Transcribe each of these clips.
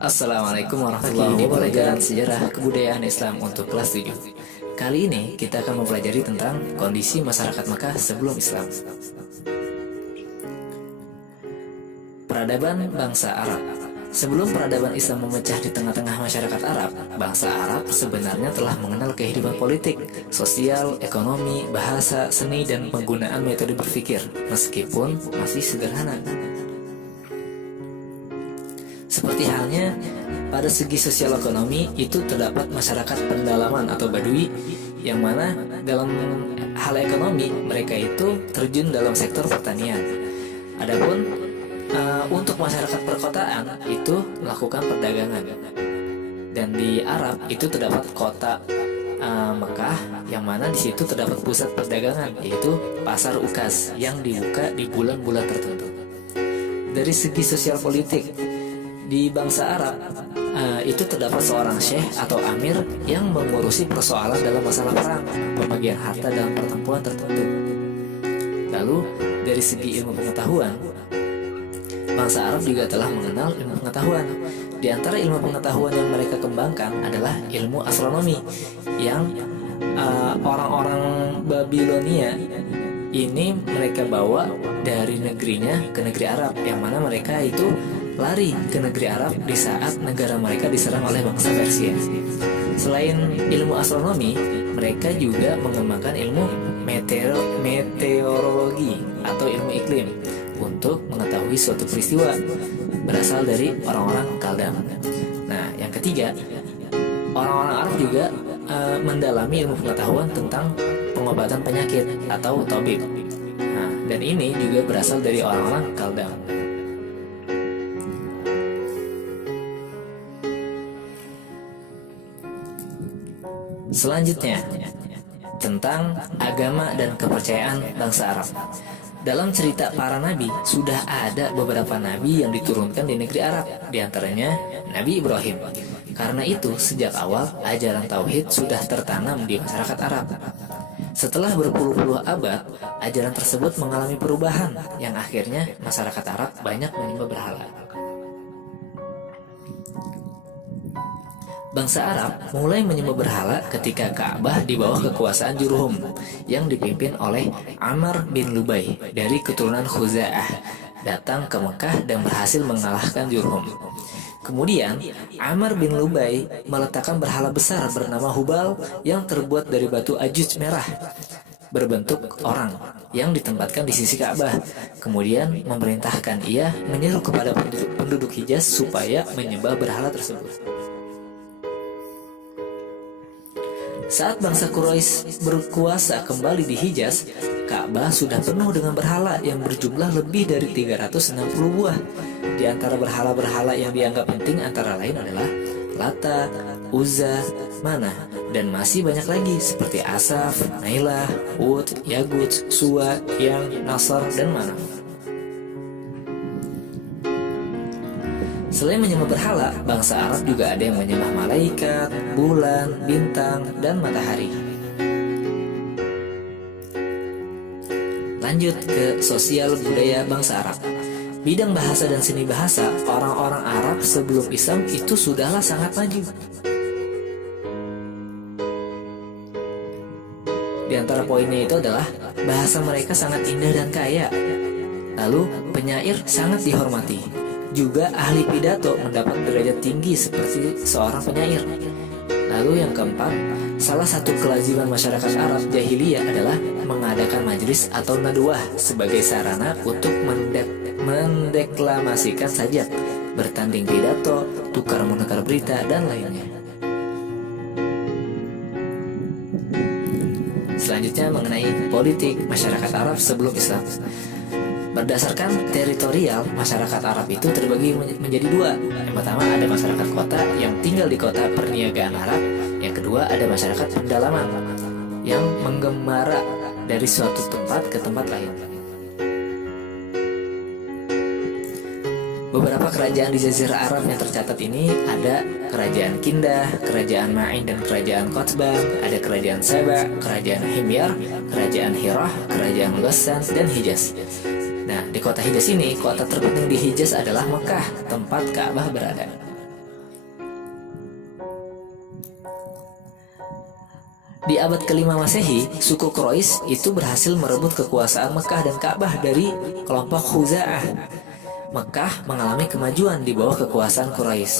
Assalamualaikum warahmatullahi wabarakatuh. Sejarah kebudayaan Islam untuk kelas 7. Kali ini kita akan mempelajari tentang kondisi masyarakat Makkah sebelum Islam. Peradaban bangsa Arab. Sebelum peradaban Islam memecah di tengah-tengah masyarakat Arab, bangsa Arab sebenarnya telah mengenal kehidupan politik, sosial, ekonomi, bahasa, seni, dan penggunaan metode berpikir, meskipun masih sederhana. Seperti halnya pada segi sosial ekonomi itu terdapat masyarakat pendalaman atau badui, yang mana dalam hal ekonomi mereka itu terjun dalam sektor pertanian. Adapun untuk masyarakat perkotaan itu melakukan perdagangan. Dan di Arab itu terdapat kota Mekah, yang mana di situ terdapat pusat perdagangan, yaitu pasar Ukas yang dibuka di bulan-bulan tertentu. Dari segi sosial politik, di bangsa Arab itu terdapat seorang syekh atau amir yang mengurusi persoalan dalam masalah perang, pembagian harta dalam pertempuran tertentu. Lalu dari segi ilmu pengetahuan, bangsa Arab juga telah mengenal ilmu pengetahuan. Di antara ilmu pengetahuan yang mereka kembangkan adalah ilmu astronomi, yang orang-orang Babilonia ini mereka bawa dari negerinya ke negeri Arab, yang mana mereka itu lari ke negeri Arab di saat negara mereka diserang oleh bangsa Persia. Selain ilmu astronomi, mereka juga mengembangkan ilmu meteorologi atau ilmu iklim untuk mengetahui suatu peristiwa, berasal dari orang-orang Kaldam. Nah, yang ketiga, orang-orang Arab juga mendalami ilmu pengetahuan tentang pengobatan penyakit atau tabib. Nah, dan ini juga berasal dari orang-orang Kaldam. Selanjutnya, tentang agama dan kepercayaan bangsa Arab. Dalam cerita para nabi, sudah ada beberapa nabi yang diturunkan di negeri Arab, diantaranya Nabi Ibrahim. Karena itu, sejak awal, ajaran Tauhid sudah tertanam di masyarakat Arab. Setelah berpuluh-puluh abad, ajaran tersebut mengalami perubahan, yang akhirnya masyarakat Arab banyak menyembah berhala. Bangsa Arab mulai menyembah berhala ketika Ka'bah di bawah kekuasaan Jurhum yang dipimpin oleh Amr bin Lubai dari keturunan Khuza'ah datang ke Mekah dan berhasil mengalahkan Jurhum. Kemudian Amr bin Lubai meletakkan berhala besar bernama Hubal yang terbuat dari batu ajuj merah berbentuk orang yang ditempatkan di sisi Ka'bah. Kemudian memerintahkan ia menyeru kepada penduduk Hijaz supaya menyembah berhala tersebut. Saat bangsa Quraisy berkuasa kembali di Hijaz, Ka'bah sudah penuh dengan berhala yang berjumlah lebih dari 360 buah. Di antara berhala-berhala yang dianggap penting antara lain adalah Lata, Uzza, Manah, dan masih banyak lagi seperti Asaf, Nailah, Ud, Yagut, Suwa, Yang, Nasr, dan Manaf. Selain menyembah berhala, bangsa Arab juga ada yang menyembah malaikat, bulan, bintang, dan matahari. Lanjut ke sosial budaya bangsa Arab. Bidang bahasa dan seni bahasa, orang-orang Arab sebelum Islam itu sudahlah sangat maju. Di antara poinnya itu adalah bahasa mereka sangat indah dan kaya. Lalu penyair sangat dihormati. Juga ahli pidato mendapat derajat tinggi seperti seorang penyair. Lalu yang keempat, salah satu kelaziman masyarakat Arab jahiliyah adalah mengadakan majlis atau nadwah sebagai sarana untuk mendeklamasikan sajak, bertanding pidato, tukar-menukar berita, dan lainnya. Selanjutnya mengenai politik masyarakat Arab sebelum Islam. Berdasarkan teritorial, masyarakat Arab itu terbagi menjadi dua. Yang pertama ada masyarakat kota yang tinggal di kota perniagaan Arab. Yang kedua ada masyarakat pedalaman yang menggembara dari suatu tempat ke tempat lain. Beberapa kerajaan di Jazirah Arab yang tercatat ini ada kerajaan Kindah, kerajaan Ma'in, dan kerajaan Qotbah, ada kerajaan Saba, kerajaan Himyar, kerajaan Hirah, kerajaan Ghassan, dan Hijaz. Nah, di kota Hijaz ini, kota terpenting di Hijaz adalah Mekah, tempat Ka'bah berada. Di abad kelima Masehi, suku Quraisy itu berhasil merebut kekuasaan Mekah dan Ka'bah dari kelompok Khuza'ah. Mekah mengalami kemajuan di bawah kekuasaan Quraisy.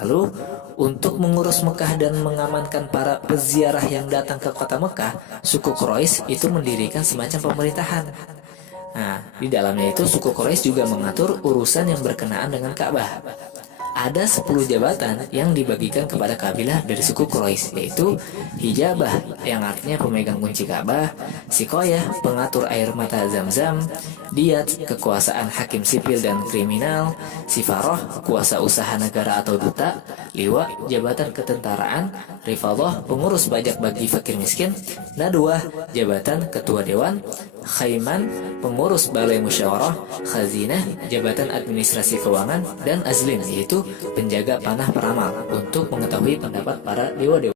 Lalu, untuk mengurus Mekah dan mengamankan para peziarah yang datang ke kota Mekah, suku Quraisy itu mendirikan semacam pemerintahan. Nah, di dalamnya itu suku Quraisy juga mengatur urusan yang berkenaan dengan Ka'bah. Ada 10 jabatan yang dibagikan kepada kabilah dari suku Quraisy, yaitu Hijabah yang artinya pemegang kunci Ka'bah, Sikoyah pengatur air mata Zam-Zam, Diyat kekuasaan hakim sipil dan kriminal, Sifaroh kuasa usaha negara atau duta, Liwa jabatan ketentaraan, Rifadhah pengurus pajak bagi fakir miskin, Nadwah jabatan ketua dewan, Khaiman pengurus balai musyawarah, Khazinah jabatan administrasi keuangan, dan Azlin yaitu penjaga panah peramal untuk mengetahui pendapat para dewa-dewa.